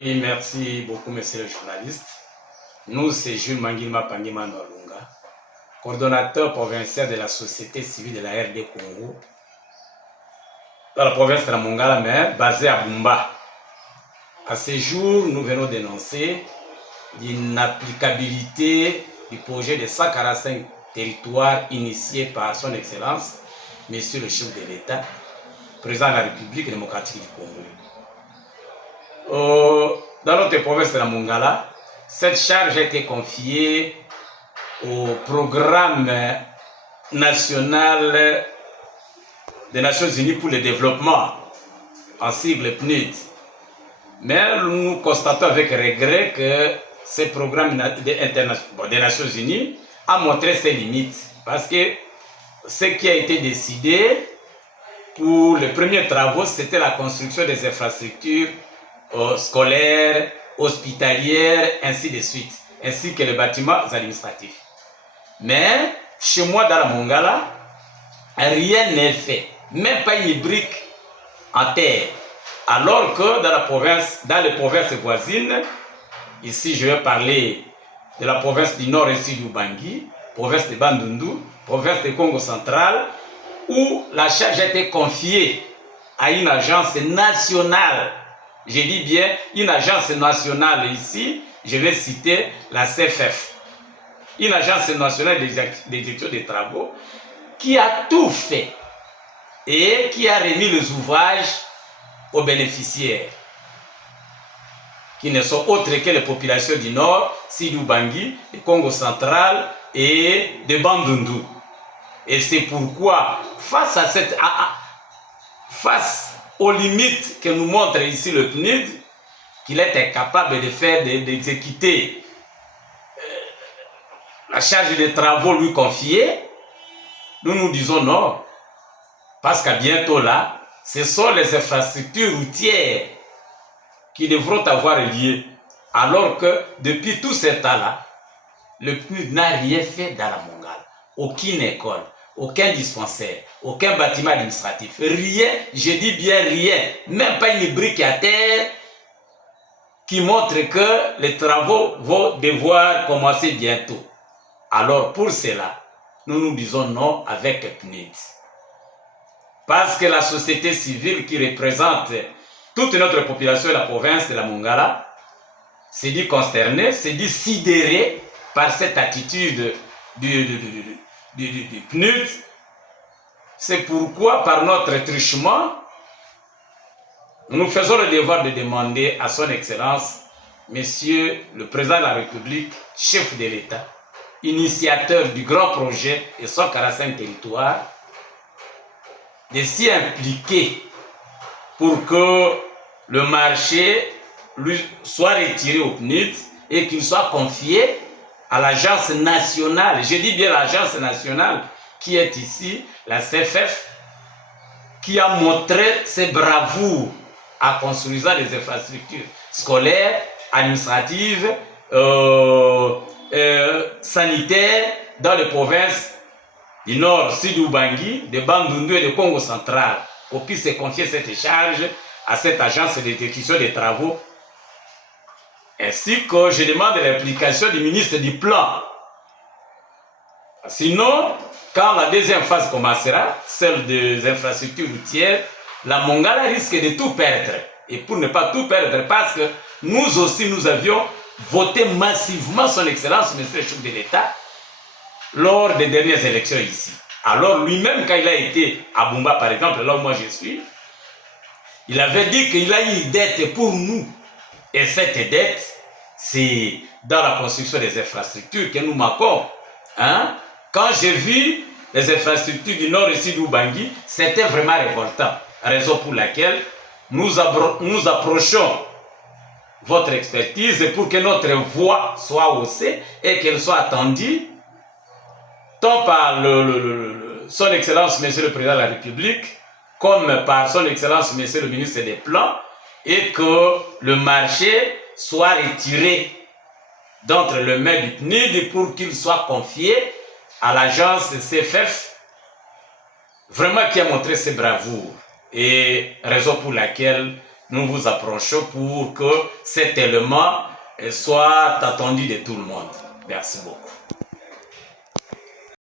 Oui, merci beaucoup, monsieur le journaliste. Nous, c'est Jules Mangilma Pangima Nolunga, coordonnateur provincial de la société civile de la RD Congo, dans la province de la Mongala, mais basée à Bumba. À ce jour, nous venons dénoncer l'inapplicabilité du projet de 145 territoires initié par son Excellence, monsieur le chef de l'État, président de la République démocratique du Congo. Dans notre province de la Mongala, cette charge a été confiée au programme national des Nations Unies pour le développement, en sigle PNUD. Mais nous constatons avec regret que ce programme des Nations Unies a montré ses limites, parce que ce qui a été décidé pour les premiers travaux, c'était la construction des infrastructures scolaires, hospitalières, ainsi de suite, ainsi que les bâtiments administratifs. Mais chez moi, dans la Mongala, rien n'est fait, même pas une brique en terre. Alors que dans les provinces voisines, ici je vais parler de la province du Nord ici du Bangui, province de Bandundu, province de Congo central, où la charge a été confiée à une agence nationale. Je dis bien une agence nationale ici, je vais citer la CFF, une agence nationale d'exécution des travaux qui a tout fait et qui a remis les ouvrages aux bénéficiaires, qui ne sont autres que les populations du Nord, Sidou Bangui, du Congo central et de Bandundu. Et c'est pourquoi, face aux limites que nous montre ici le PNUD, qu'il est incapable de faire, d'exécuter la charge des travaux lui confiée, nous disons non. Parce qu'à bientôt là, ce sont les infrastructures routières qui devront avoir lieu. Alors que depuis tout ce temps-là, le PNUD n'a rien fait dans la Mongala. Aucune école, aucun dispensaire, aucun bâtiment administratif. Rien, je dis bien rien. Même pas une brique à terre qui montre que les travaux vont devoir commencer bientôt. Alors pour cela, nous disons non avec PNUD. Parce que la société civile qui représente toute notre population de la province de la Mongala s'est dit consternée, s'est dit sidérée par cette attitude du PNUD. C'est pourquoi, par notre truchement, nous faisons le devoir de demander à son Excellence, Monsieur le Président de la République, chef de l'État, initiateur du grand projet de 145 territoires, de s'y impliquer pour que le marché lui soit retiré au PNUD et qu'il soit confié à l'agence nationale, je dis bien l'agence nationale qui est ici, la CFF, qui a montré ses bravoures à construire des infrastructures scolaires, administratives, sanitaires dans les provinces du Nord, Sidou Bangui, de Bandundu et de Congo central, pour puisse se confier cette charge à cette agence d'exécution des travaux, ainsi que je demande l'implication du ministre du Plan. Sinon, quand la deuxième phase commencera, celle des infrastructures routières, la Mongala risque de tout perdre. Et pour ne pas tout perdre, parce que nous aussi, nous avions voté massivement son Excellence, Monsieur le chef de l'État, lors des dernières élections ici. Alors lui-même, quand il a été à Bumba, par exemple, là où moi je suis, il avait dit qu'il a une dette pour nous. Et cette dette, c'est dans la construction des infrastructures que nous manquons. Hein? Quand j'ai vu les infrastructures du Nord ici d'Ubangui, c'était vraiment révoltant. Raison pour laquelle nous approchons votre expertise pour que notre voix soit haussée et qu'elle soit attendue tant par son Excellence, Monsieur le Président de la République, comme par son Excellence, Monsieur le Ministre des Plans, et que le marché soit retiré d'entre les mains du PNUD pour qu'il soit confié à l'agence CFF, vraiment qui a montré ses bravoures, et raison pour laquelle nous vous approchons pour que cet élément soit attendu de tout le monde. Merci beaucoup.